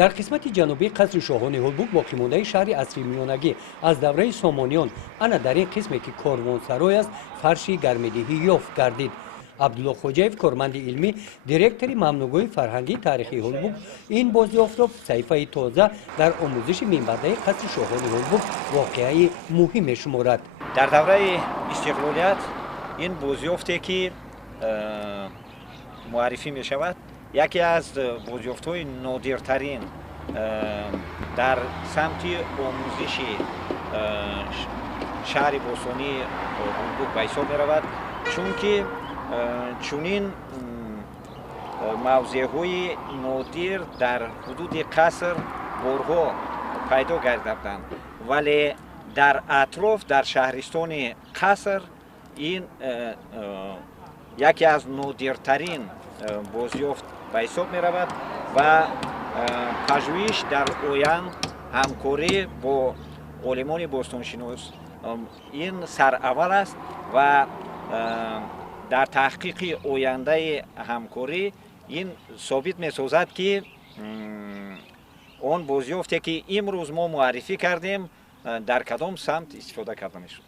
در قسمت جنوبی قصر شاهان هولبوک باقی مانده شهر اصری میانگی از دوره سامانیان انا در این قسمی که کاروانسرای است فرشی گرمدهی یافت گردید. عبدالله خوجایف کارمند علمی دیرکتور ممنوعگوی فرهنگی تاریخی هولبوک این بازیافت را صحیفه تازه در آموزش منبعی قصر شاهان هولبوک واقعی مهم شمارد. در دوره استقلالیت این بازیافتی که معرفی می شود یکی از بازیافت‌های نادرترین در سمت آموزش شهر باستانی هولبوک به حساب می رود، چون که چنین موضع‌های نادر در حدود قصر بارها پیدا گردیده بودند، ولی در اطراف در شهرستان قصر این یکی از نادرترین بازیافت به حساب می رود و پژوهش در آینده همکاری با عالمان باستانشناس این سر اول است و در تحقیق آینده همکاری این ثابت می سازد که آن بازیافتی که امروز ما معرفی کردیم در کدام سمت استفاده کرده می شود.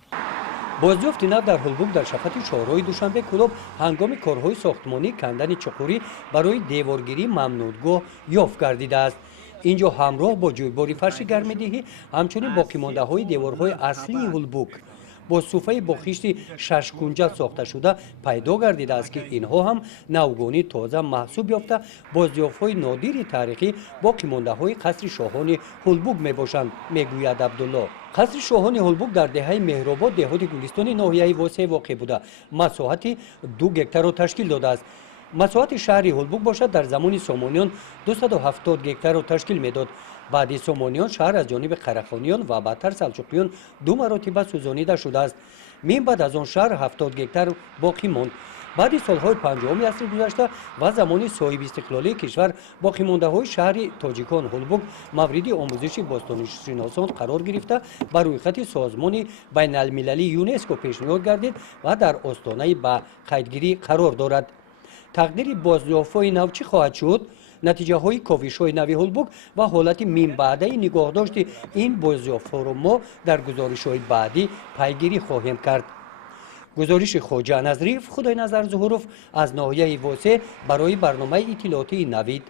بازیافت نو در هولبوک در شفت چهارراه دوشنبه کلوب هنگام کارهای ساختمانی کندن چقوری برای دیوارگیری ممنوعگاه یافت گردیده است. اینجا همراه با جویباری فرش گرمدهی همچنین باقی مانده های دیوارهای اصلی هولبوک با صوفه با خشت 6 کنجل ساخته شده پیدا گردیده است که اینها هم نوگانی تازه محسوب یافته بازیافت‌های نادر تاریخی باقی مانده های قصر شاهان هولبوک می باشند، میگوید عبدالله. قصر شاهان هولبوک در دهه مهرآباد دهات گلستان ناحیه واسه واقع بوده، مساحت 2 گکتار را تشکیل داده است. مساحت شهر هولبوک باشد در زمان سامانیان 270 گکتار را تشکیل میداد. بعد سامانیان شهر از جانب قره‌خانیان و بعدتر سلجوقیان 2 مراتب سوزانیده شده است. من بعد از آن شهر 70 گکتار باقی ماند. بعد سالهای 50 عصر گذشته و زمان صاحب استقلالی کشور باقی مانده های شهر تاجیکان هولبوک مورد آموزش باستانشناسان قرار گرفته بر روی خط سازمان بین المللی یونسکو پیشنهاد گردید و در آستانه به قیدگیری قرار دارد. تقدیر بازیافت‌های نو چی خواهد شد؟ نتیجه های کاوش های نوی هولبوک و حالت منبعده نگاهداشت این بازیافت‌ها را ما در گزارش های بعدی پیگیری خواهیم کرد. گزارش خواجه نظریف خدای نظر ظهوروف از ناحیه واسه برای برنامه اطلاعاتی نوید.